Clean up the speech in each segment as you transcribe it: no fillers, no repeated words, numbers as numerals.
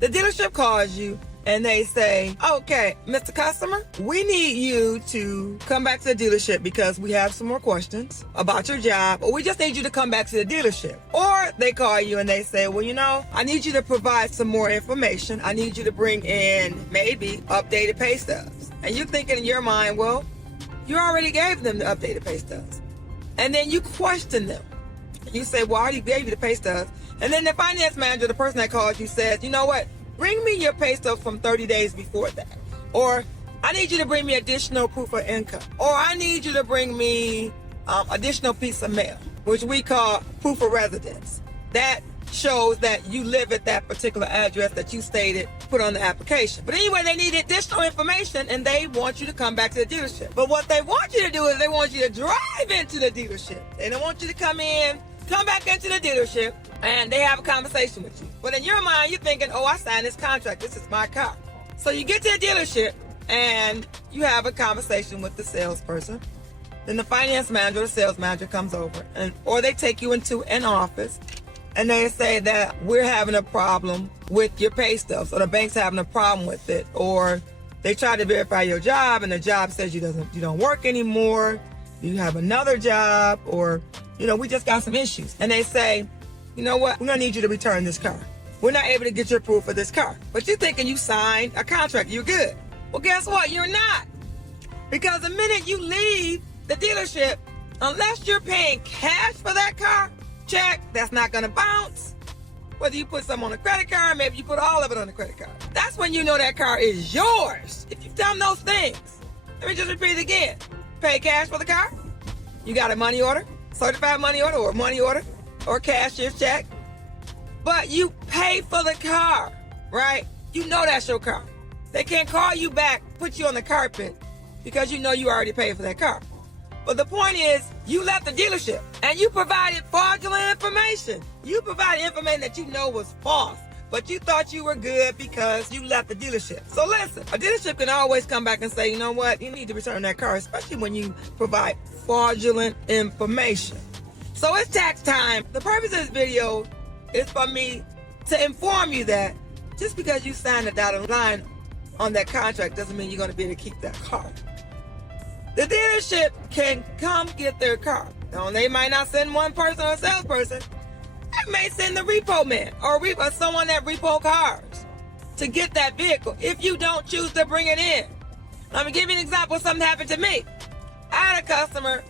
The dealership calls you and they say, okay, Mr. Customer, we need you to come back to the dealership because we have some more questions about your job, or we just need you to come back to the dealership. Or they call you and they say, well, I need you to provide some more information. I need you to bring in maybe updated pay stubs. And you're thinking in your mind, well, you already gave them the updated pay stubs. And then you question them. You say, well, I already gave you the pay stubs. And then the finance manager, the person that called you, says, you know what? Bring me your pay stubs from 30 days before that. Or I need you to bring me additional proof of income. Or I need you to bring me additional piece of mail, which we call proof of residence. That shows that you live at that particular address that you stated, put on the application. But anyway, they need additional information and they want you to come back to the dealership. But what they want you to do is they want you to drive into the dealership. They don't want you to come back into the dealership, and they have a conversation with you. But in your mind, you're thinking, oh, I signed this contract. This is my car. So you get to the dealership, and you have a conversation with the salesperson. Then the finance manager or the sales manager comes over, or they take you into an office, and they say that we're having a problem with your pay stubs, or the bank's having a problem with it, or they try to verify your job, and the job says you don't work anymore, you have another job, or we just got some issues. And they say, you know what, we're gonna need you to return this car. We're not able to get your proof of this car. But you're thinking you signed a contract, you're good. Well, guess what, you're not. Because the minute you leave the dealership, unless you're paying cash for that car, check, that's not gonna bounce. Whether you put some on a credit card, maybe you put all of it on a credit card. That's when you know that car is yours. If you've done those things. Let me just repeat it again. Pay cash for the car, you got a money order, certified money order, or money order, or cashier's check, but you pay for the car, right? You know that's your car. They can't call you back, put you on the carpet, because you know you already paid for that car. But the point is, you left the dealership, and you provided fraudulent information. You provided information that you know was false, but you thought you were good because you left the dealership. So listen, a dealership can always come back and say, you know what, you need to return that car, especially when you provide fraudulent information. So it's tax time. The purpose of this video is for me to inform you that just because you signed a dotted line on that contract doesn't mean you're going to be able to keep that car. The dealership can come get their car. Now, they might not send one person or a salesperson. They may send the repo man or someone that repo cars to get that vehicle if you don't choose to bring it in. Let me give you an example of something happened to me. I had a customer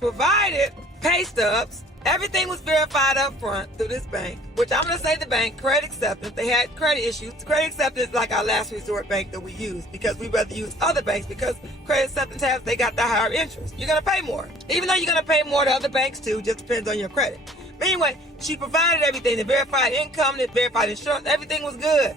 provided pay stubs. Everything was verified up front through this bank, which I'm going to say the bank, Credit Acceptance. They had credit issues. Credit Acceptance is like our last resort bank that we use because we rather use other banks because Credit Acceptance they got the higher interest. You're going to pay more. Even though you're going to pay more to other banks too, just depends on your credit. But anyway, she provided everything. The verified income, the verified insurance, everything was good.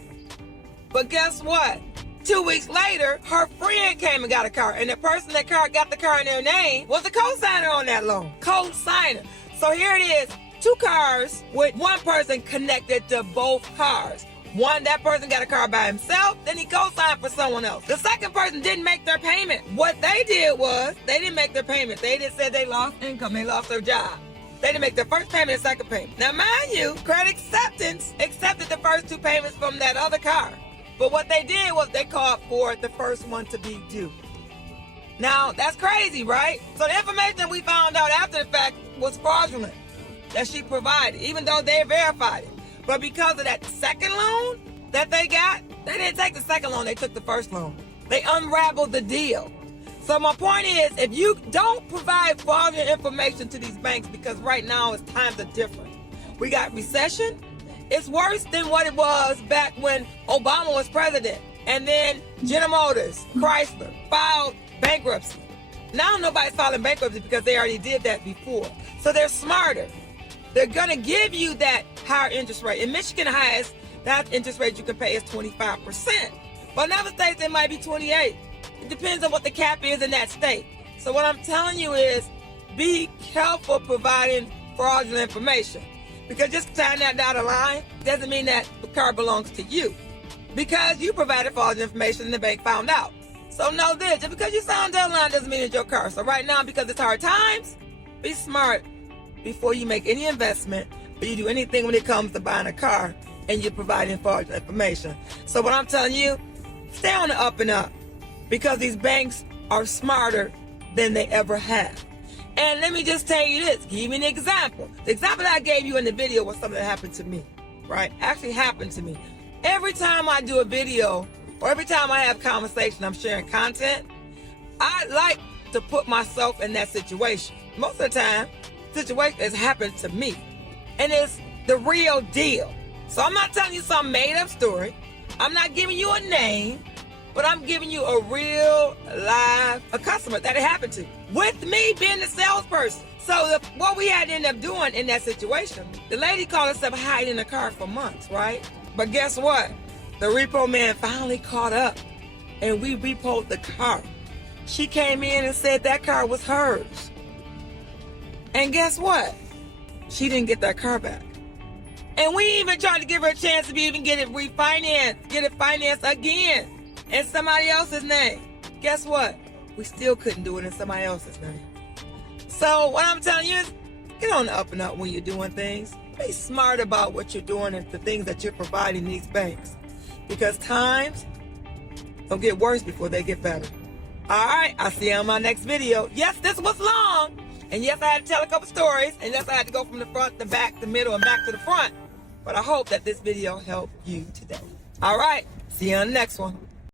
But guess what? 2 weeks later, her friend came and got a car, and the person that got the car in their name was a co-signer on that loan. Co-signer. So here it is, 2 cars with one person connected to both cars. That person got a car by himself, then he co-signed for someone else. The second person didn't make their payment. What they did was, they didn't make their payment. They just said they lost income, they lost their job. They didn't make their first payment and second payment. Now mind you, Credit Acceptance accepted the first 2 payments from that other car. But what they did was they called for the first one to be due. Now, that's crazy, right? So the information that we found out after the fact was fraudulent that she provided, even though they verified it. But because of that second loan that they got, they didn't take the second loan, they took the first loan. They unraveled the deal. So my point is, if you don't provide fraudulent information to these banks, because right now times are different. We got recession. It's worse than what it was back when Obama was president. And then General Motors, Chrysler, filed bankruptcy. Now nobody's filing bankruptcy because they already did that before. So they're smarter. They're going to give you that higher interest rate. In Michigan, the highest that interest rate you can pay is 25%. But in other states, it might be 28. It depends on what the cap is in that state. So what I'm telling you is be careful providing fraudulent information. Because just signing that dotted line doesn't mean that the car belongs to you. Because you provided fraudulent information and the bank found out. So know this, just because you signed that line doesn't mean it's your car. So right now, because it's hard times, be smart before you make any investment or you do anything when it comes to buying a car. and you're providing false information. So what I'm telling you, stay on the up and up, because these banks are smarter than they ever have. And let me just tell you this, give me an example. The example that I gave you in the video was something that happened to me, right? Actually happened to me. Every time I do a video, or every time I have conversation, I'm sharing content, I like to put myself in that situation. Most of the time, situation has happened to me, and it's the real deal. So I'm not telling you some made up story. I'm not giving you a name, but I'm giving you a real live customer that it happened to, with me being the salesperson. So what we had to end up doing in that situation, the lady called herself hiding in the car for months, right? But guess what? The repo man finally caught up, and we repoed the car. She came in and said that car was hers. And guess what? She didn't get that car back. And we even tried to give her a chance to even get it refinanced, get it financed again in somebody else's name. Guess what? We still couldn't do it in somebody else's name. So what I'm telling you is, get on the up and up when you're doing things. Be smart about what you're doing and the things that you're providing these banks, because times will get worse before they get better. All right, I'll see you on my next video. Yes, this was long. And yes, I had to tell a couple stories. And yes, I had to go from the front to back, the middle, and back to the front. But I hope that this video helped you today. All right, see you on the next one.